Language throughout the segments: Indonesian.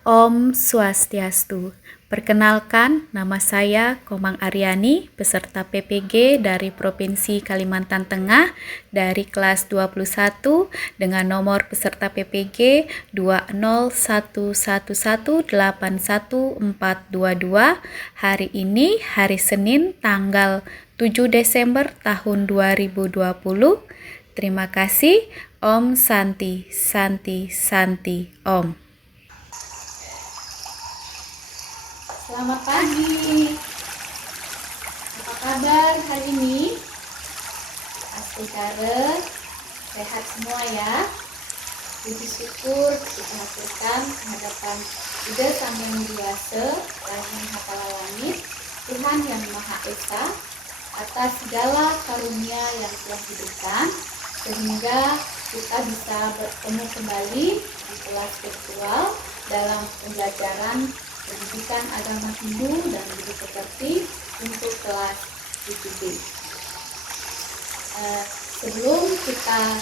Om Swastiastu. Perkenalkan, nama saya Komang Aryani, peserta PPG dari Provinsi Kalimantan Tengah dari kelas 21 dengan nomor peserta PPG 20111814222. Hari ini hari Senin tanggal 7 Desember tahun 2020. Terima kasih. Om Santi, Santi, Santi, Om. Selamat pagi. Apa kabar hari ini? Pastikan sehat semua ya. Puji syukur kita haturkan kehadapan Ida Sang Yang Biasa dan Yang Maha Langit, Tuhan Yang Maha Esa, atas segala karunia yang telah diberikan sehingga kita bisa bertemu kembali di kelas virtual dalam pembelajaran pendidikan agama Hindu dan budi pekerti untuk kelas 7B. Sebelum kita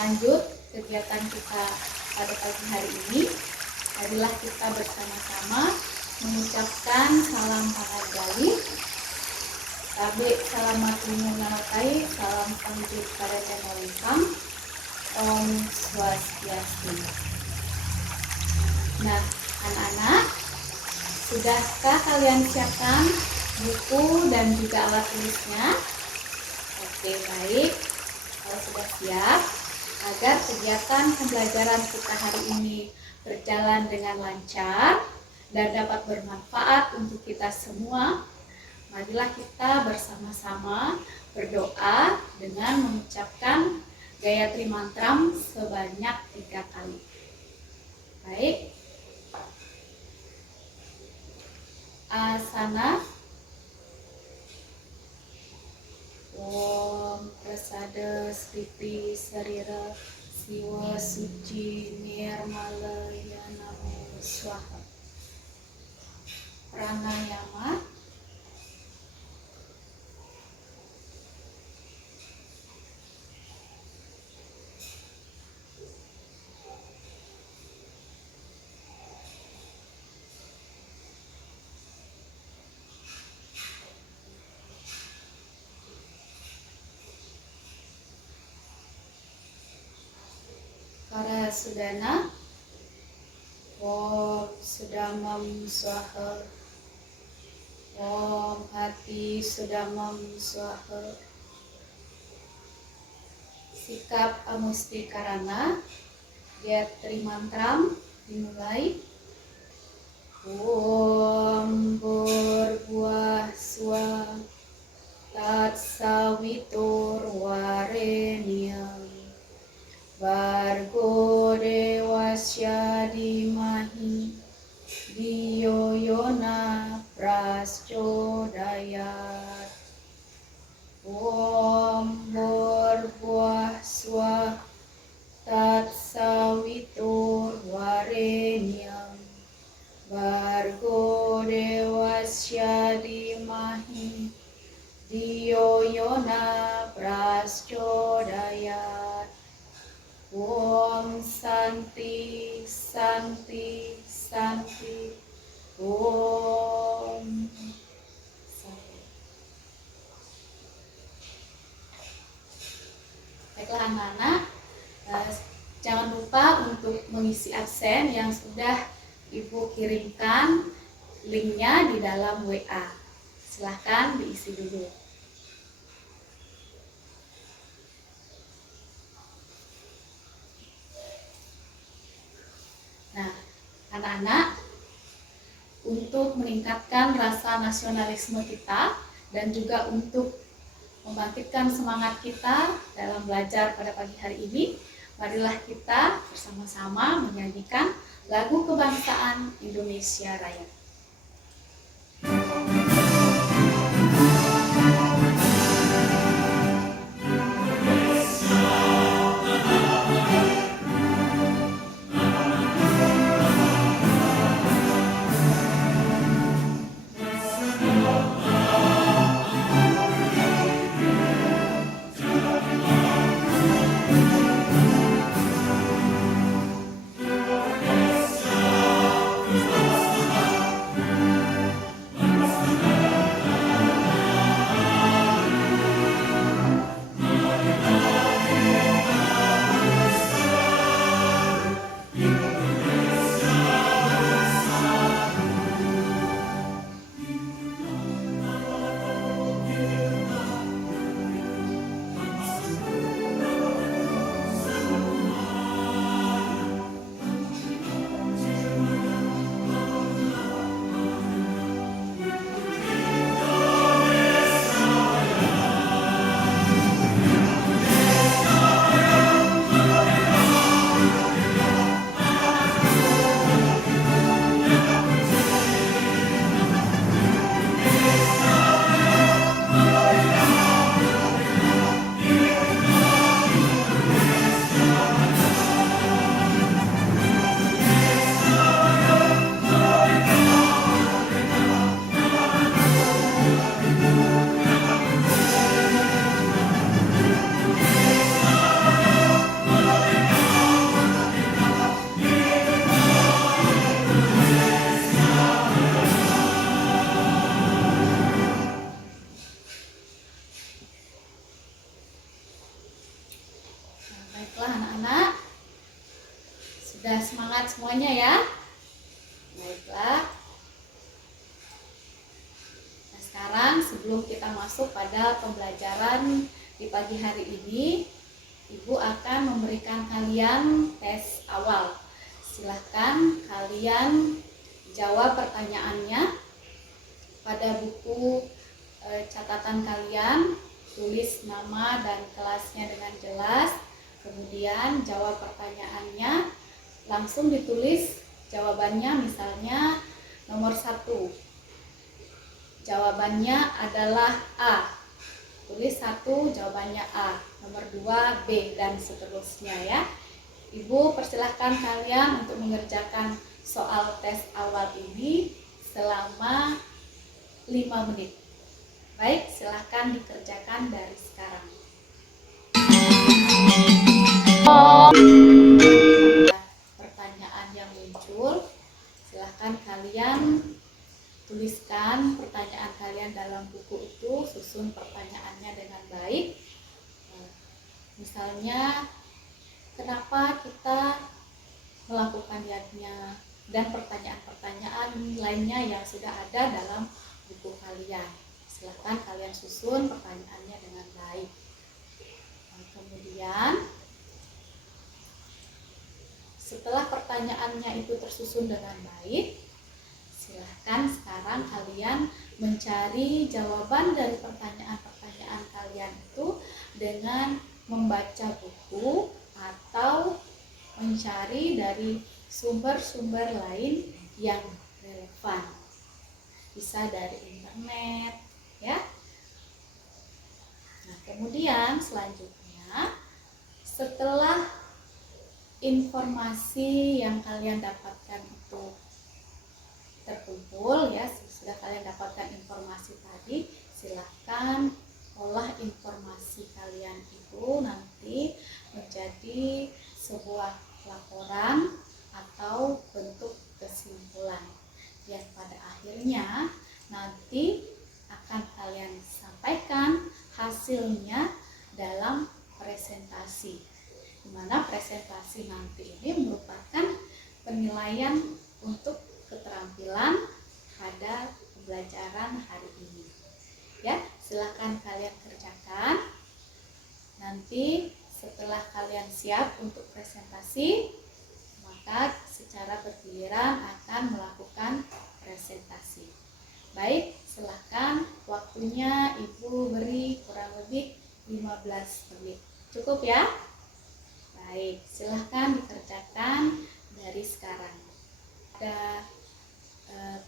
lanjut kegiatan kita pada pagi hari ini, marilah kita bersama-sama mengucapkan salam panghargai. Sabe salamatunu narakai, salam panggil pada tenolingkam, Om Swastiastu. Nah, anak-anak, sudahkah kalian siapkan buku dan juga alat tulisnya? Oke, baik. Kalau sudah siap, agar kegiatan pembelajaran kita hari ini berjalan dengan lancar dan dapat bermanfaat untuk kita semua, marilah kita bersama-sama berdoa dengan mengucapkan Gayatri Mantram sebanyak 3 kali. Baik. Asana. Om Prasada Sriti Sarira Siwa Suci Nirmalaya Namo Swaha. Pranayama. Para Sudana. Om Sudamam Swaha. Om Hati Sudamam Swaha. Sikap Amusti Karana. Gayatri Mantram dimulai. Om Burbuah Swa Tat Sawitur Warenyam Bargo Dewasya Dimahi Diyo Yona Praschodayat. Om Burbuah Swa Tat Sawitur Warenyam Bargo Dewasya Dimahi Diyo Yona Praschodayat. Om Santi, Santi, Santi, Om Santi. Baiklah anak-anak, jangan lupa untuk mengisi absen yang sudah Ibu kirimkan linknya di dalam WA. Silahkan diisi dulu. Nah, anak-anak, untuk meningkatkan rasa nasionalisme kita dan juga untuk membangkitkan semangat kita dalam belajar pada pagi hari ini, marilah kita bersama-sama menyanyikan lagu kebangsaan Indonesia Raya. Baiklah anak-anak, sudah semangat semuanya ya? Baiklah. Nah, sekarang sebelum kita masuk pada pembelajaran di pagi hari ini, Ibu akan memberikan kalian tes awal. Silahkan kalian jawab pertanyaannya pada buku catatan kalian, tulis nama dan kelasnya dengan jelas, kemudian jawab pertanyaannya, langsung ditulis jawabannya. Misalnya nomor 1, jawabannya adalah A, tulis 1 jawabannya A, nomor 2 B, dan seterusnya ya. Ibu persilahkan kalian untuk mengerjakan soal tes awal ini selama 5 menit. Baik, silahkan dikerjakan dari sekarang. Pertanyaan yang muncul, silahkan kalian tuliskan pertanyaan kalian dalam buku itu, susun pertanyaannya dengan baik. Misalnya, kenapa kita melakukan yadnya, dan pertanyaan-pertanyaan lainnya yang sudah ada dalam buku kalian. Silahkan kalian susun pertanyaannya dengan baik. Kemudian setelah pertanyaannya itu tersusun dengan baik, silahkan sekarang kalian mencari jawaban dari pertanyaan-pertanyaan kalian itu dengan membaca buku atau mencari dari sumber-sumber lain yang relevan. Bisa dari internet ya. Nah, kemudian selanjutnya, setelah informasi yang kalian dapatkan itu terkumpul ya, sudah kalian dapatkan informasi tadi, silahkan olah informasi kalian itu nanti menjadi sebuah laporan atau bentuk kesimpulan yang pada akhirnya nanti akan kalian sampaikan hasilnya dalam presentasi, di mana presentasi nanti ini merupakan penilaian untuk keterampilan pada pembelajaran hari ini. Ya, silakan kalian kerjakan. Nanti setelah kalian siap untuk presentasi, maka secara bergiliran akan melakukan presentasi. Baik, silakan, waktunya Ibu beri kurang lebih 15 menit. Cukup ya? Baik, silahkan dikerjakan dari sekarang. Ada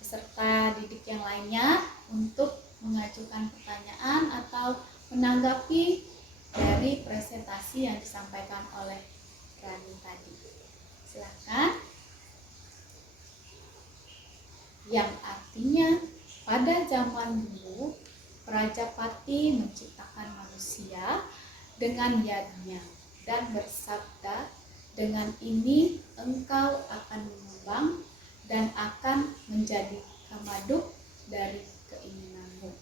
peserta didik yang lainnya untuk mengajukan pertanyaan atau menanggapi dari presentasi yang disampaikan oleh Rani tadi. Silahkan. Yang artinya pada zaman dulu Prajapati menciptakan manusia dengan yadnya dan bersabda, dengan ini engkau akan mengembang dan akan menjadi kamaduk dari keinginanmu.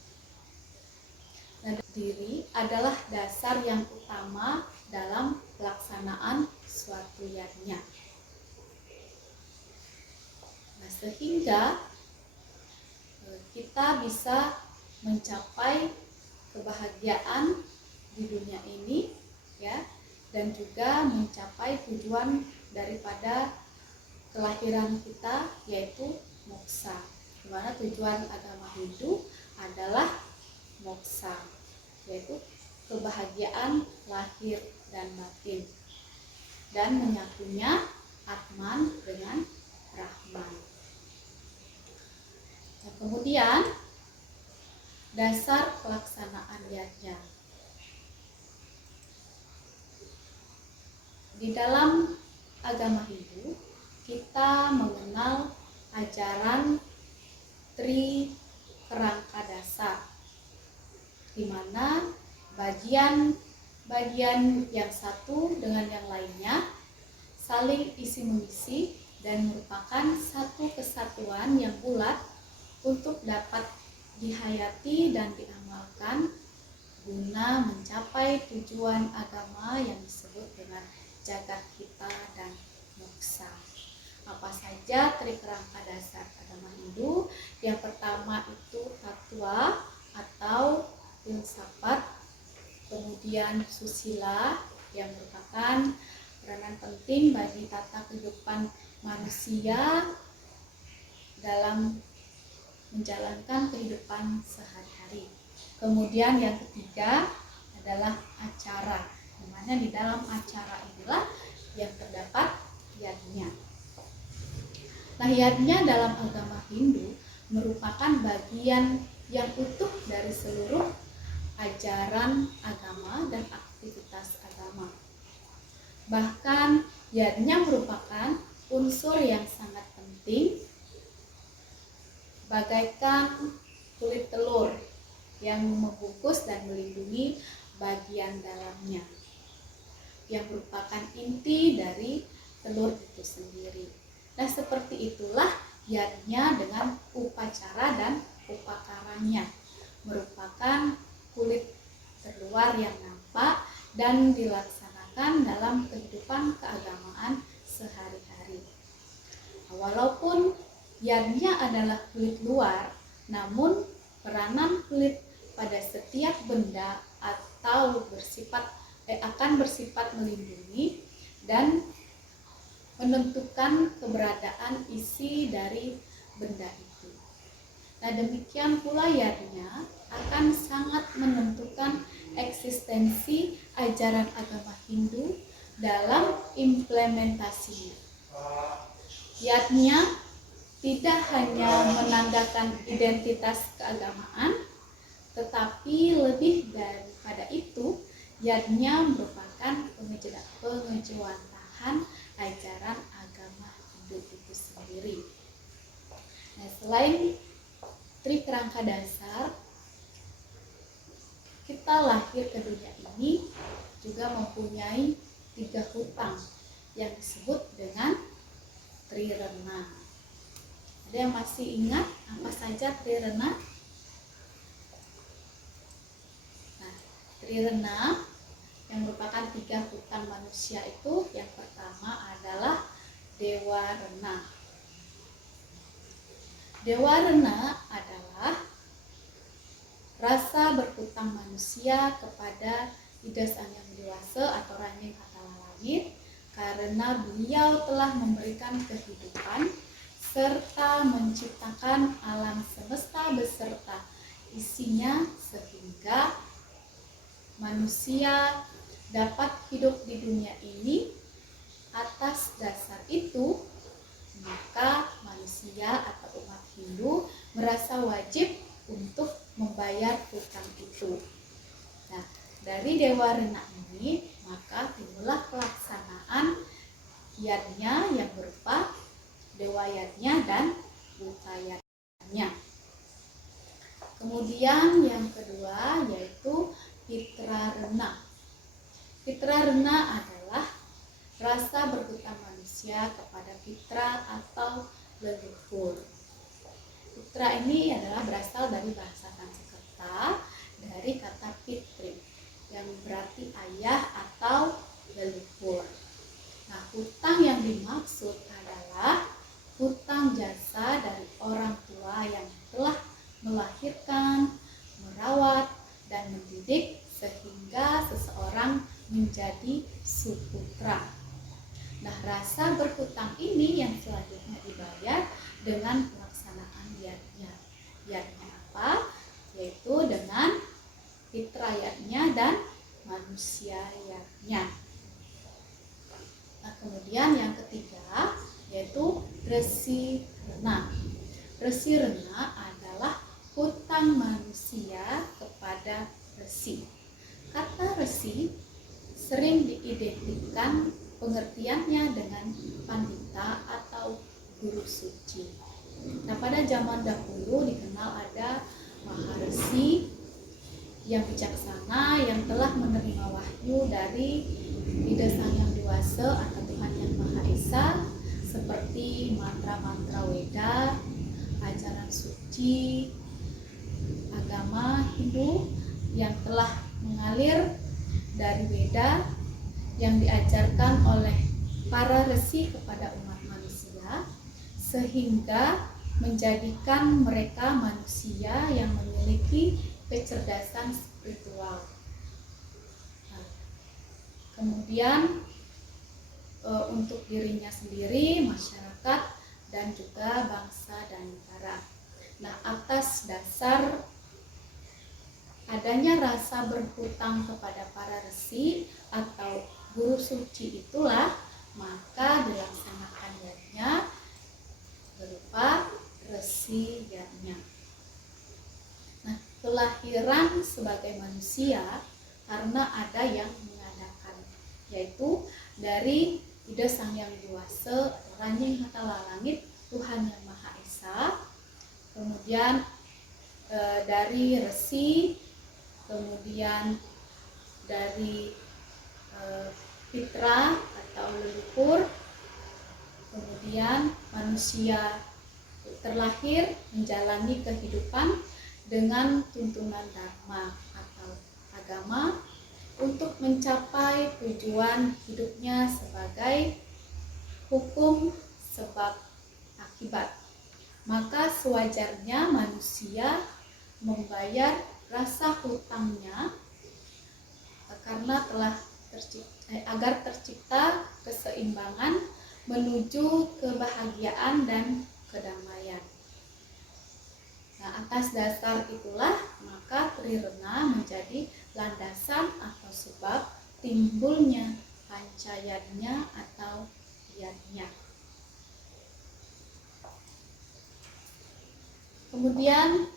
Dan diri adalah dasar yang utama dalam pelaksanaan suatu yadnya. Nah, sehingga kita bisa mencapai kebahagiaan di dunia ini ya, dan juga mencapai tujuan daripada kelahiran kita, yaitu moksa. Di mana tujuan agama Hindu adalah moksa, yaitu kebahagiaan lahir dan batin, dan menyatunya Atman dengan Brahman. Nah, kemudian dasar pelaksanaan yadnya. Di dalam agama Hindu kita mengenal ajaran Tri Kerangka Dasar, di mana bagian yang satu dengan yang lainnya saling isi mengisi dan merupakan satu kesatuan yang bulat untuk dapat dihayati dan diamalkan guna mencapai tujuan agama yang disebut dengan jagat hita dan moksa. Apa saja trik kerangka dasar agama Hindu? Yang pertama itu tattva atau filsafat, kemudian susila yang merupakan peranan penting bagi tata kehidupan manusia dalam menjalankan kehidupan sehari-hari. Kemudian yang ketiga adalah acara, di mana di dalam acara inilah yang terdapat yajna. Nah, yajna dalam agama Hindu merupakan bagian yang utuh dari seluruh ajaran agama dan aktivitas agama. Bahkan yajna merupakan unsur yang sangat penting, bagaikan kulit telur yang membungkus dan melindungi bagian dalamnya, yang merupakan inti dari telur itu sendiri. Nah, seperti itulah yajna dengan upacara dan upakaranya, merupakan kulit terluar yang nampak dan dilaksanakan dalam kehidupan keagamaan sehari-hari. Walaupun yajna adalah kulit luar, namun peranan kulit pada setiap benda atau akan bersifat melindungi dan menentukan keberadaan isi dari benda itu. Nah, demikian pula yajna akan sangat menentukan eksistensi ajaran agama Hindu dalam implementasinya. Yajna tidak hanya menandakan identitas keagamaan, tetapi lebih daripada itu, yajna merupakan pengejawantahan ajaran agama Hindu itu sendiri. Nah, selain trik kerangka dasar, kita lahir ke dunia ini juga mempunyai 3 hutang yang disebut dengan trirena. Ada yang masih ingat apa saja trirena? Nah, trirena yang merupakan 3 hutang manusia itu, yang pertama adalah dewa rena. Dewa rena adalah rasa berhutang manusia kepada Ida Sang Hyang Widi-Wasa atau Ranying Hatala Langit karena beliau telah memberikan kehidupan serta menciptakan alam semesta beserta isinya sehingga manusia dapat hidup di dunia ini. Atas dasar itu, maka manusia atau umat Hindu merasa wajib untuk membayar hutang itu. Nah, dari Dewa Rena ini maka timbullah pelaksanaan yajna yang berupa Dewa Yajna dan Buta Yajna. Kemudian yang kedua yaitu Pitra Rena. Pitra Rena adalah rasa berhutang manusia kepada pitra atau leluhur. Pitra ini adalah berasal dari bahasa Sanskerta dari kata pitri yang berarti ayah atau leluhur. Nah, hutang yang dimaksud adalah hutang jasa dari orang tua yang telah melahirkan, merawat, dan mendidik sehingga seseorang menjadi suputra. Nah, rasa berhutang ini yang selanjutnya dibayar dengan pelaksanaan yajna. Yajna apa? Yaitu dengan pitra yajna dan manusia yajna. Nah, kemudian yang ketiga yaitu Resi Rena. Resi Rena adalah hutang manusia kepada resi. Kata resi sering diidentikan pengertiannya dengan pandita atau guru suci. Nah, pada zaman dahulu dikenal ada maharesi yang bijaksana yang telah menerima wahyu dari Ida Sang Hyang Widi-Wasa atau Tuhan Yang Maha Esa, seperti mantra-mantra Weda, ajaran suci agama Hindu yang telah mengalir dari Weda yang diajarkan oleh para resi kepada umat manusia, sehingga menjadikan mereka manusia yang memiliki kecerdasan spiritual. Nah, kemudian untuk dirinya sendiri, masyarakat, dan juga bangsa dan negara. Nah, atas dasar adanya rasa berhutang kepada para resi atau guru suci itulah, maka dilaksanakan yajna berupa resi yajna. Nah, kelahiran sebagai manusia karena ada yang mengadakan, yaitu dari Ida Sang Yang Widi-Wasa atau Ranjing Hatala Langit, Tuhan Yang Maha Esa, kemudian dari resi, kemudian dari fitra atau leluhur, kemudian manusia terlahir menjalani kehidupan dengan tuntunan dharma atau agama untuk mencapai tujuan hidupnya sebagai hukum sebab akibat. Maka sewajarnya manusia membayar rasa hutangnya karena telah agar tercipta keseimbangan menuju kebahagiaan dan kedamaian. Nah, atas dasar itulah maka Trirena menjadi landasan atau sebab timbulnya pancayatnya atau yajna. Kemudian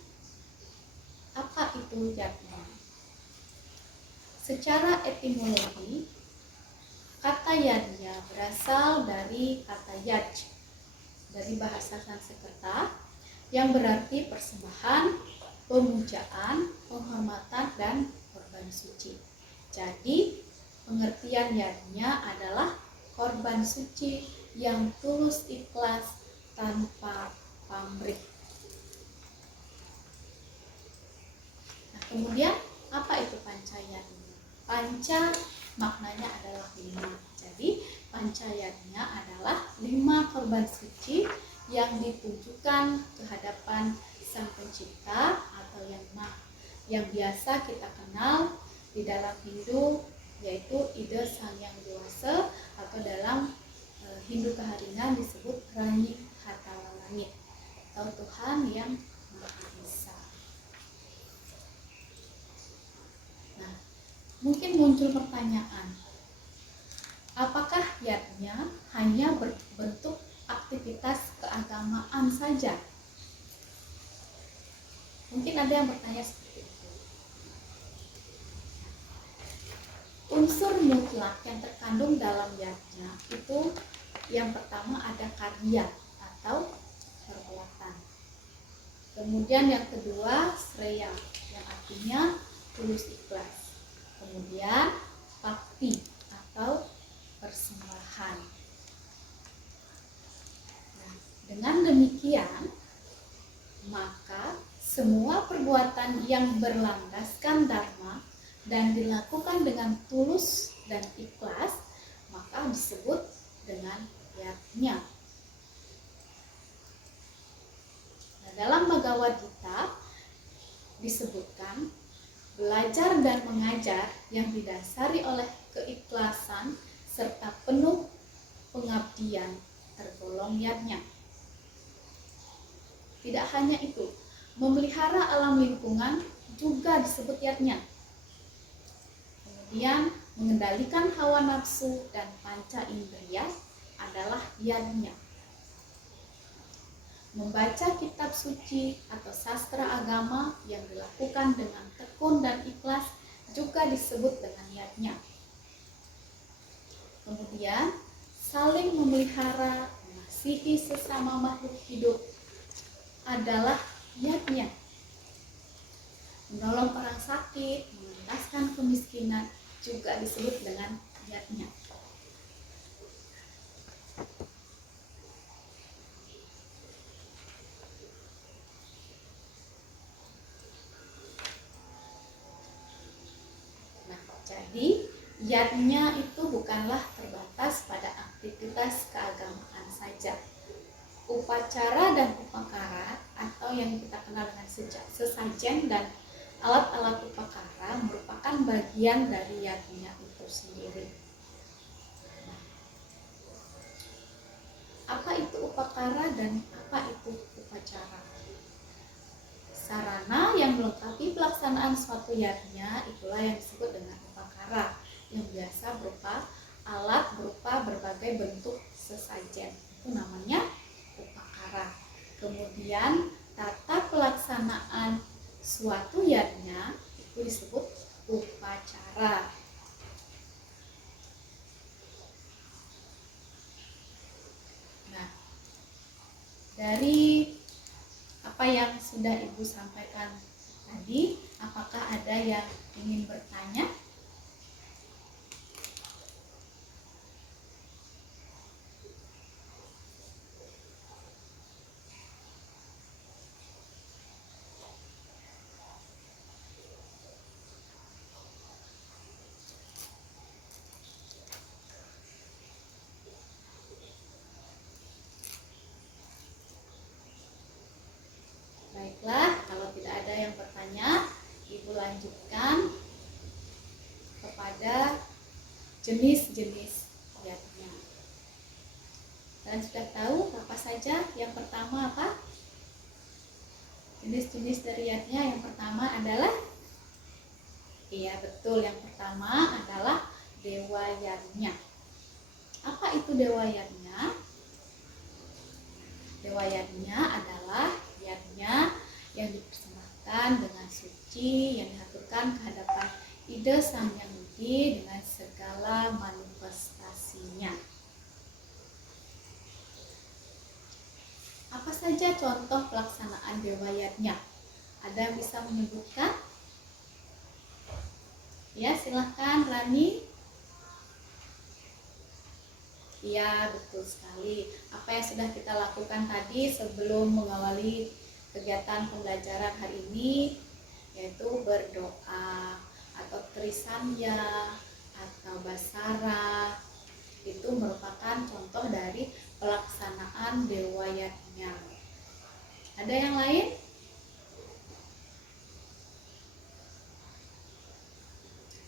apa itu yajna? Secara etimologi, kata yajna berasal dari kata yaj, dari bahasa Sanskerta, yang berarti persembahan, pemujaan, penghormatan, dan korban suci. Jadi, pengertian yajna adalah korban suci yang tulus ikhlas tanpa pamrih. Nah, kemudian apa itu pancayatna? Panca maknanya adalah 5. Jadi, pancayatna adalah 5 korban suci yang ditujukan ke hadapan Sang Pencipta atau yang biasa kita kenal di dalam Hindu, yaitu Ida Sang Yang Widi-Wasa, atau dalam Hindu keharian disebut Ranjing Hatala Langit atau Tuhan Yang Maha Esa. Nah, mungkin muncul pertanyaan, apakah yajna hanya berbentuk aktivitas keagamaan saja? Mungkin ada yang bertanya seperti itu. Unsur mutlak yang terkandung dalam yajna itu yang pertama ada karya atau perbuatan. Kemudian yang kedua sreya, yang artinya tulus ikhlas. Kemudian bakti atau persembahan. Nah, dengan demikian maka semua perbuatan yang berlandaskan dharma dan dilakukan dengan tulus dan ikhlas maka disebut dengan yajna. Nah, dalam Bhagavad Gita disebutkan belajar dan mengajar yang didasari oleh keikhlasan serta penuh pengabdian tergolong yajna. Tidak hanya itu, memelihara alam lingkungan juga disebut yajna. Kemudian mengendalikan hawa nafsu dan panca indriya adalah yajna. Membaca kitab suci atau sastra agama yang dilakukan dengan tekun dan ikhlas juga disebut dengan yajna. Kemudian saling memelihara, mengasihi sesama makhluk hidup adalah yajna. Menolong orang sakit, mengentaskan kemiskinan juga disebut dengan yajna. Nah, jadi yajna itu bukanlah terbatas pada aktivitas keagamaan saja. Upacara dan upakara atau yang kita kenal dengan sesajen dan alat-alat upakara merupakan bagian dari yajna itu sendiri. Apa itu upakara dan apa itu upacara? Sarana yang melengkapi pelaksanaan suatu yajna itulah yang disebut dengan upakara, yang biasa berupa alat berupa berbagai bentuk sesajen. Itu namanya upakara. Kemudian tata pelaksanaan suatu yajna itu disebut upacara. Nah, dari apa yang sudah Ibu sampaikan tadi, apakah ada yang ingin bertanya? Baiklah, kalau tidak ada yang bertanya, Ibu lanjutkan kepada jenis-jenis yajna. Kalian sudah tahu apa saja? Yang pertama apa? Jenis-jenis dari yajna yang pertama adalah, iya betul, yang pertama adalah dewa yajna. Apa itu dewa yajna? Dewa yajna adalah yajna yang dipersembahkan dengan suci, yang dihaturkan kehadapan ide Sang Hyang Widi dengan segala manifestasinya. Apa saja contoh pelaksanaan dewa yajna? Ada yang bisa menyebutkan? Ya, silahkan Rani. Iya, betul sekali. Apa yang sudah kita lakukan tadi sebelum mengawali kegiatan pembelajaran hari ini, yaitu berdoa atau trisanya atau basara, itu merupakan contoh dari pelaksanaan dewa yajna. Ada yang lain?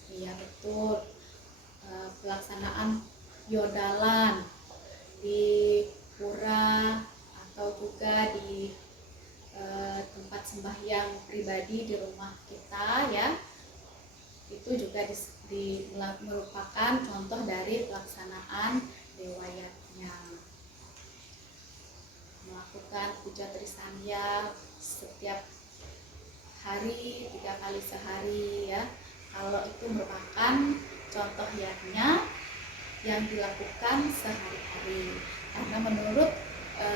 Iya, betul. Pelaksanaan yodalan di pura atau juga di tempat sembahyang pribadi di rumah kita, ya, itu juga merupakan contoh dari pelaksanaan dewa yajna. Melakukan puja trisanya setiap hari 3 kali sehari, ya. Kalau itu merupakan contoh yajna yang dilakukan sehari-hari, karena menurut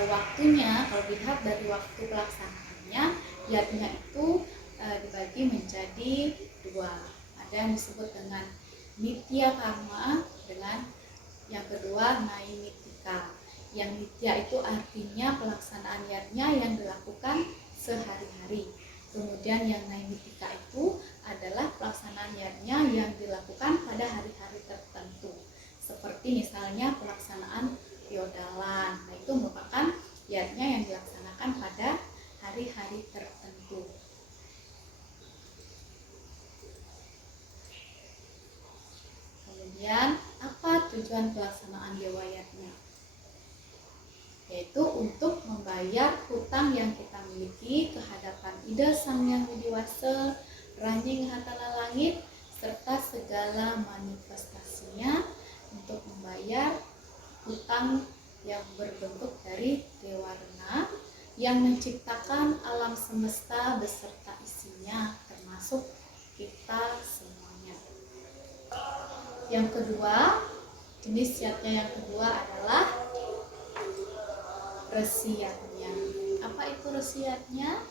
waktunya, kalau dilihat dari waktu pelaksanaannya, yajna itu dibagi menjadi 2. Ada yang disebut dengan nitya karma, dengan yang kedua naimitika. Yang nitya itu artinya pelaksanaan yajna yang dilakukan sehari-hari. Kemudian yang naimitika itu adalah pelaksanaan yajna yang dilakukan pada hari-hari tertentu. Seperti misalnya pelaksanaan yodalan, nah itu merupakan yajna yang dilaksanakan pada hari-hari tertentu. Kemudian apa tujuan pelaksanaan dewa yajna? Yaitu untuk membayar hutang yang kita miliki kehadapan Ida Sang Hyang Widiwasa, Ranjing Hatala Langit, serta segala manifestasinya, untuk membayar hutang yang berbentuk dari Dewa Rena yang menciptakan alam semesta beserta isinya, termasuk kita semuanya. Yang kedua, jenis yajna yang kedua adalah resi yajna. Apa itu resi yajna?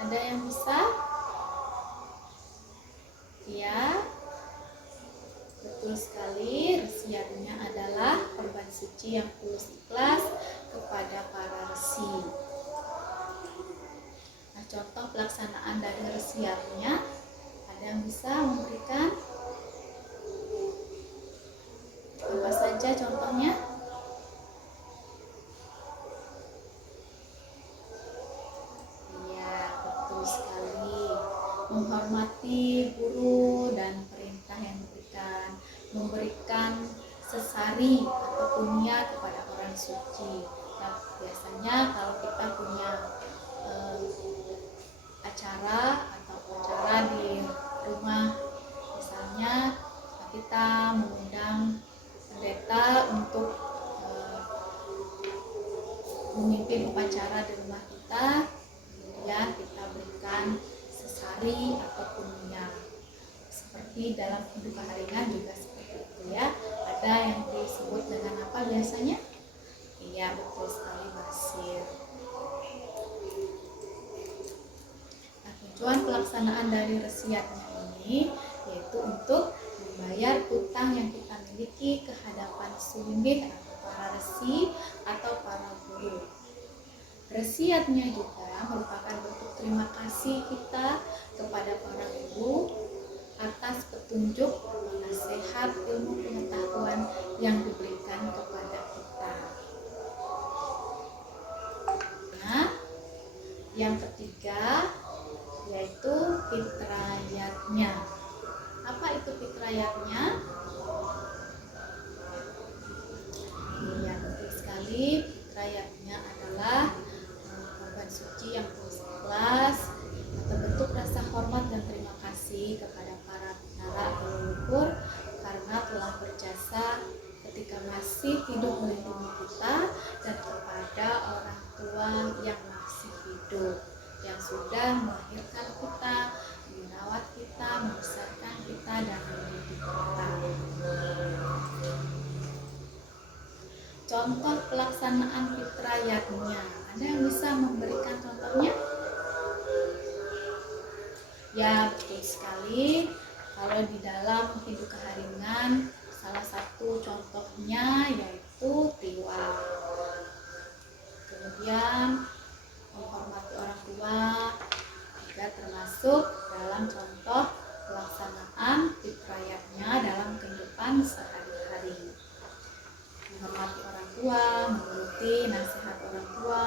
Ada yang bisa? Ya, betul sekali. Resi yajna adalah korban suci yang tulus ikhlas kepada para resi. Nah, contoh pelaksanaan dari resi yajna, ada yang bisa memberikan? saja contohnya? Iya, betul sekali. Menghormati guru dan perintah yang diberikan, memberikan sesari ataupun niat kepada orang suci. Nah, biasanya kalau kita punya acara atau acara di rumah, misalnya kita mengundang pendeta untuk memimpin upacara di rumah kita, kemudian kita berikan sesari ataupun niat. Seperti dalam hidup keseharian juga seperti itu ya. Ada yang disebut dengan apa biasanya? Iya, betul sekali Basir. Nah, tujuan pelaksanaan dari resiatnya ini yaitu untuk membayar utang yang kita miliki ke hadapan sumbih atau para resi atau para guru. Resiatnya juga merupakan bentuk terima kasih kita kepada para guru atas petunjuk, nasihat, ilmu pengetahuan yang diberikan kepada kita. Nah, yang ketiga yaitu fitrayatnya. Apa itu fitrayatnya? Iya, betul sekali. Fitrayatnya adalah korban suci yang tulus ikhlas atau bentuk rasa hormat dan terima kasih kepada para penara atau leluhur karena telah berjasa ketika masih hidup melindungi kita, dan kepada orang tua yang masih hidup, yang sudah melahirkan kita, merawat kita, membesarkan kita, dan mendidik kita. Contoh pelaksanaan fitrayatnya, ada yang bisa memberikan contohnya? Ya, betul sekali. Kalau di dalam hidup keseharian, salah satu contohnya yaitu tiwal. Kemudian menghormati orang tua juga termasuk dalam contoh pelaksanaan fitrayatnya dalam kehidupan sehari-hari. Menghormati orang tua, menuruti nasihat orang tua,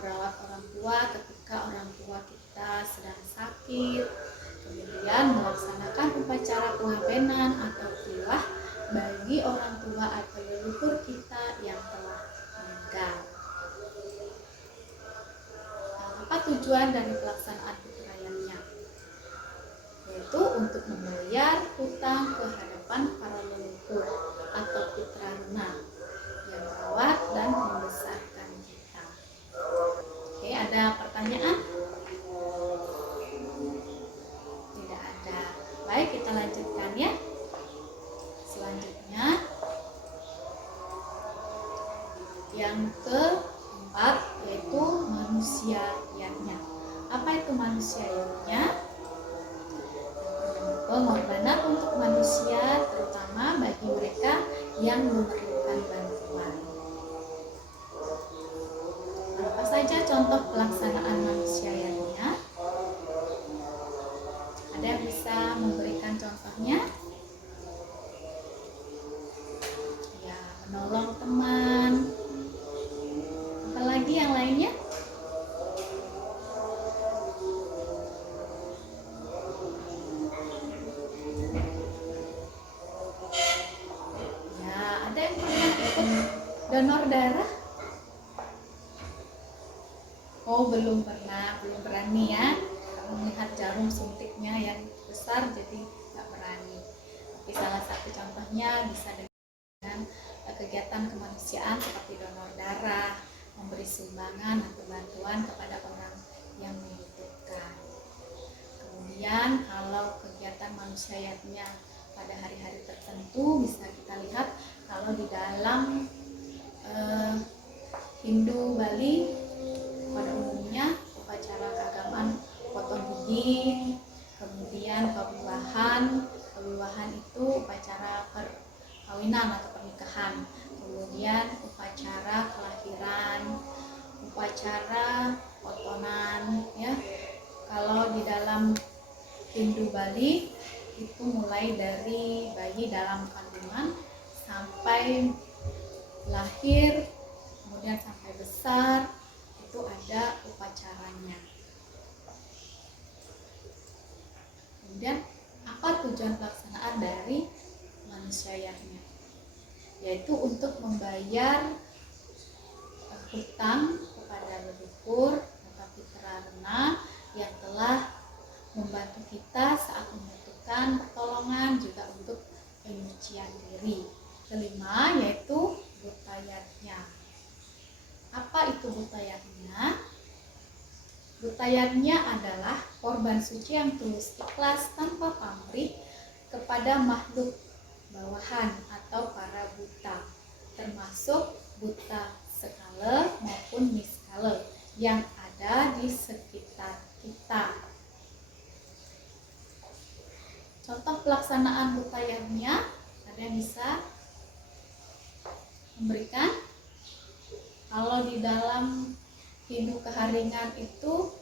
merawat orang tua ketika orang tua kita sedang sakit, kemudian melaksanakan upacara pengabenan atau tiwah bagi orang tua atau leluhur kita yang telah meninggal. Nah, apa tujuan dari pelaksanaan fitrayatnya? Yaitu untuk membayar hutang ke hadapan para leluhur atau fitrana yang merawat dan membesarkan kita. Oke, ada pertanyaan? Tidak ada. Baik, kita lanjutkan ya. Selanjutnya, yang keempat yaitu manusiawinya. Apa itu manusiawinya? Pengorbanan untuk manusia, terutama bagi mereka yang memerlukan bantuan. Apa saja contoh pelaksanaan manusiawinya? Ada yang bisa memberikan contohnya? Ya, menolong teman. Apalagi yang lainnya? Ya, ada yang pernah ikut donor darah? Oh, belum pernah, belum berani ya. Melihat jarum suntiknya yang besar jadi nggak berani. Tapi salah satu contohnya bisa dengan kegiatan kemanusiaan seperti donor darah, memberi sumbangan atau bantuan kepada orang yang membutuhkan. Kemudian kalau kegiatan manusiawinya pada hari-hari tertentu bisa kita lihat kalau di dalam Hindu Bali pada umumnya upacara keagamaan potong gigi, kemudian kewiwahan itu upacara perkawinan atau pernikahan, kemudian upacara kelahiran, upacara potonan ya. Kalau di dalam Hindu Bali itu mulai dari bayi dalam kandungan sampai lahir, kemudian sampai besar, itu ada upacaranya. Kemudian apa tujuan pelaksanaan dari manusiayahnya? Yaitu untuk membayar hutang kepada leluhur atau fitrana yang telah membantu kita saat membutuhkan pertolongan, juga untuk penyucian diri. Kelima yaitu butayatnya. Apa itu butayatnya? Butayatnya adalah korban suci yang tulus ikhlas tanpa pamrih kepada makhluk bawahan atau para buta, termasuk buta skala maupun niskala yang ada di sekitar kita. Contoh pelaksanaan butayatnya, ada yang bisa memberikan? Kalau di dalam Hindu keharingan itu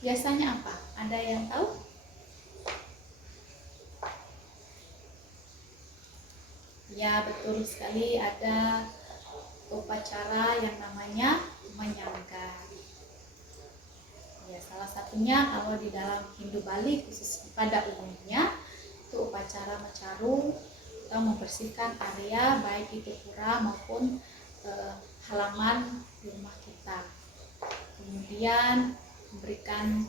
biasanya apa? Ada yang tahu? Ya, betul sekali, ada upacara yang namanya menyangga. Ya, salah satunya kalau di dalam Hindu Bali khusus pada umumnya itu upacara mencaru atau membersihkan area baik itu pura maupun halaman di rumah kita. Kemudian memberikan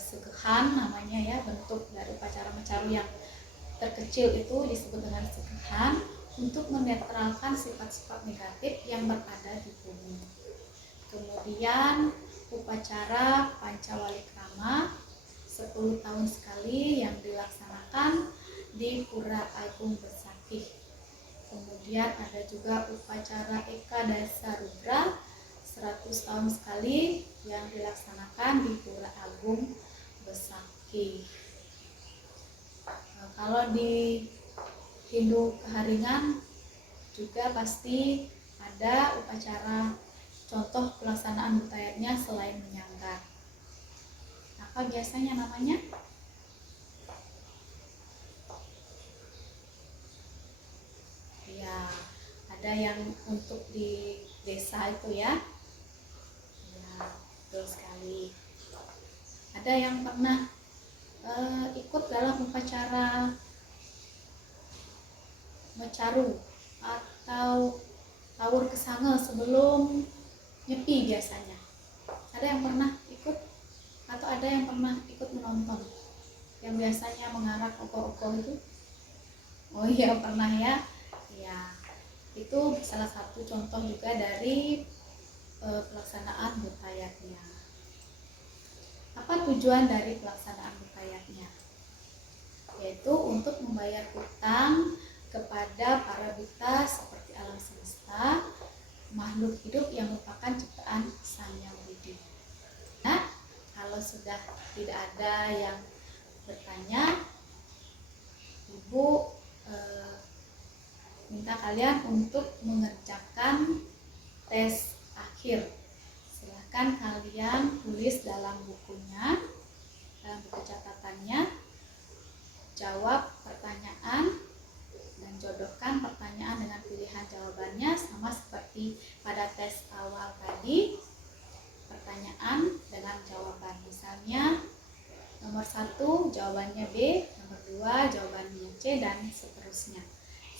segehan namanya ya, bentuk dari upacara mencaru yang terkecil itu disebut dengan segehan untuk menetralkan sifat-sifat negatif yang berada di bumi. Kemudian upacara Pancawalikrama 10 tahun sekali yang dilaksanakan di Pura Agung Besakih. Kemudian ada juga upacara Ekadasa Rudra 100 tahun sekali yang dilaksanakan di Pura Agung Besakih. Kalau di Hindu keharingan juga pasti ada upacara contoh pelaksanaan butayatnya selain menyangga. Apa biasanya namanya? Ya, ada yang untuk di desa itu ya. Ya, betul sekali. Ada yang pernah ikut dalam upacara mencaru atau tawur kesanga sebelum nyepi biasanya? Ada yang pernah ikut atau ada yang pernah ikut menonton yang biasanya mengarak ogoh-ogoh itu? Oh iya, pernah ya. Ya, itu salah satu contoh juga dari pelaksanaan butayatnya. Apa tujuan dari pelaksanaan butayatnya? Yaitu untuk membayar hutang kepada para buta seperti alam semesta, makhluk hidup yang merupakan ciptaan Sang Yang Widi. Nah, kalau sudah tidak ada yang bertanya, Ibu minta kalian untuk mengerjakan tes akhir. Silahkan kalian tulis dalam bukunya, dalam buku catatannya, jawab pertanyaan dan jodohkan pertanyaan dengan pilihan jawabannya sama seperti pada tes awal tadi. Pertanyaan dengan jawaban, misalnya nomor 1 jawabannya B, nomor 2 jawabannya C, dan seterusnya.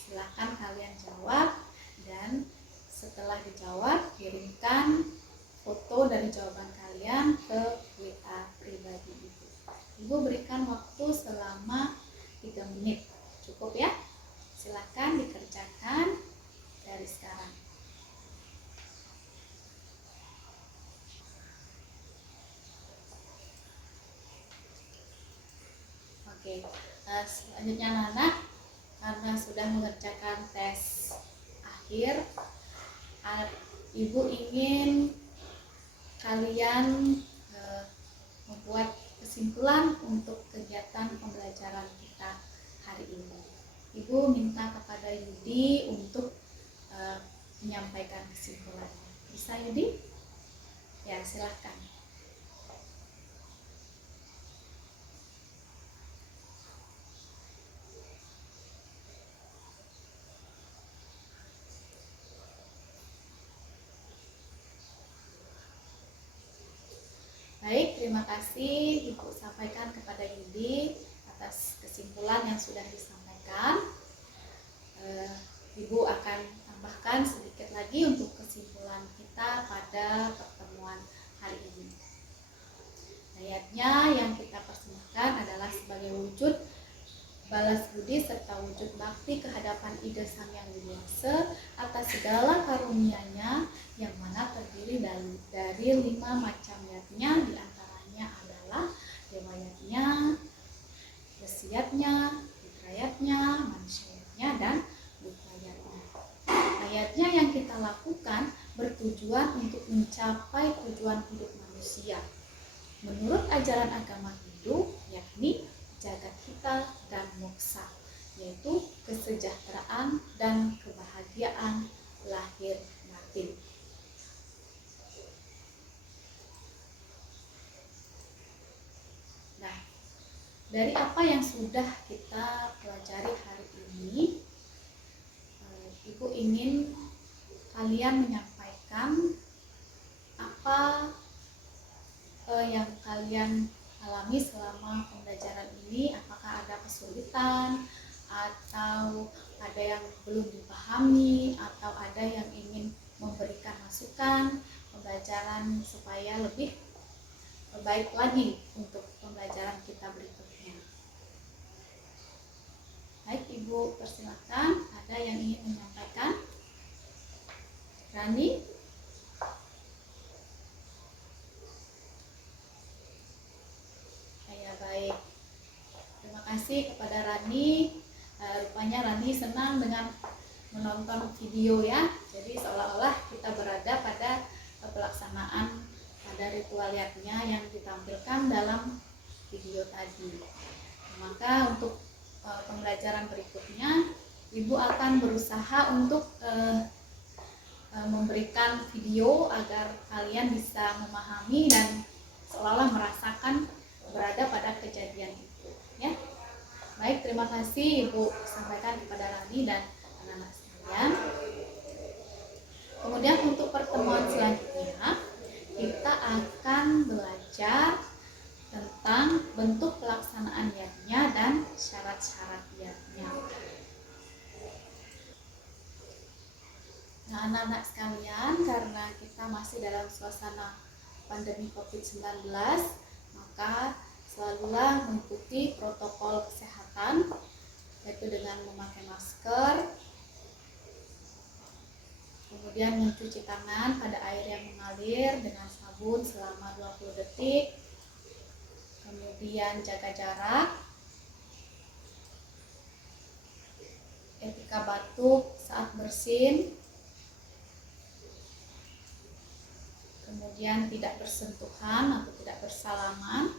Silahkan kalian jawab, dan setelah dijawab kirimkan foto dari jawaban kalian ke WA pribadi Ibu. Ibu berikan waktu selama 3 menit, cukup ya? Silahkan dikerjakan dari sekarang. Oke, selanjutnya Nana, karena sudah mengerjakan tes akhir, Ibu ingin kalian membuat kesimpulan untuk kegiatan pembelajaran kita hari ini. Ibu minta kepada Yudi untuk menyampaikan kesimpulannya. Bisa Yudi? Ya, silahkan. Baik, terima kasih Ibu sampaikan kepada Yudi atas kesimpulan yang sudah disampaikan. Ibu akan tambahkan sedikit lagi untuk kesimpulan kita pada pertemuan hari ini. Ayatnya yang kita persembahkan adalah sebagai wujud balas budi serta wujud bakti kehadapan Ida Sang Yang Widi Wase atas segala karunia-Nya yang mana terdiri dari 5 macam yatnya, diantaranya adalah dewa yatnya, wasiatnya, fitrayatnya, manusiatnya, dan bukayatnya. Ayatnya yang kita lakukan bertujuan untuk mencapai tujuan hidup manusia menurut ajaran agama Hindu, yakni jagat hita dan moksa, yaitu kesejahteraan dan kebahagiaan lahir batin. Nah, dari apa yang sudah kita pelajari hari ini, Ibu ingin kalian menyampaikan apa yang kalian alami selama pembelajaran ini. Apakah ada kesulitan atau ada yang belum dipahami atau ada yang ingin memberikan masukan pembelajaran supaya lebih baik lagi untuk pembelajaran kita berikutnya. Baik, Ibu persilahkan, ada yang ingin menyampaikan? Rani? Ya, baik. Terima kasih kepada Rani. Rupanya Rani senang dengan menonton video ya. Jadi seolah-olah kita berada pada pelaksanaan pada ritual yatnya yang ditampilkan dalam video tadi. Maka untuk pembelajaran berikutnya, Ibu akan berusaha untuk memberikan video agar kalian bisa memahami dan seolah-olah merasakan berada pada kejadian itu, ya. Baik, terima kasih Ibu sampaikan kepada Rani dan anak-anak sekalian. Kemudian untuk pertemuan selanjutnya, kita akan belajar tentang bentuk pelaksanaan yatnya dan syarat-syarat yatnya. Nah, anak-anak sekalian, karena kita masih dalam suasana pandemi COVID-19, maka selalulah mengikuti protokol kesehatan, yaitu dengan memakai masker, kemudian mencuci tangan pada air yang mengalir dengan sabun selama 20 detik, kemudian jaga jarak, etika batuk saat bersin, kemudian tidak bersentuhan atau tidak bersalaman,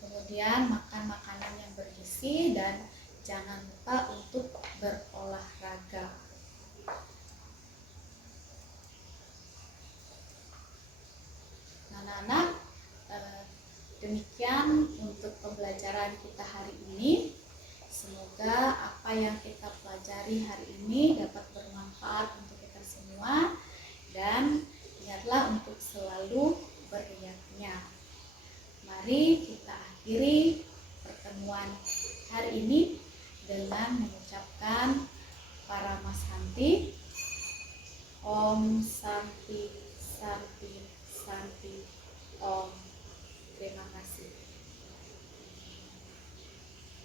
kemudian makan makanan yang bergizi, dan jangan lupa untuk berolahraga. Anak-anak, demikian untuk pembelajaran kita hari ini. Semoga apa yang kita pelajari hari ini dapat bermanfaat untuk kita semua, dan ingatlah untuk selalu beriatnya. Mari kita akhiri pertemuan hari ini dengan mengucapkan Parama Santi. Om Santi Santi Santi Om. Terima kasih.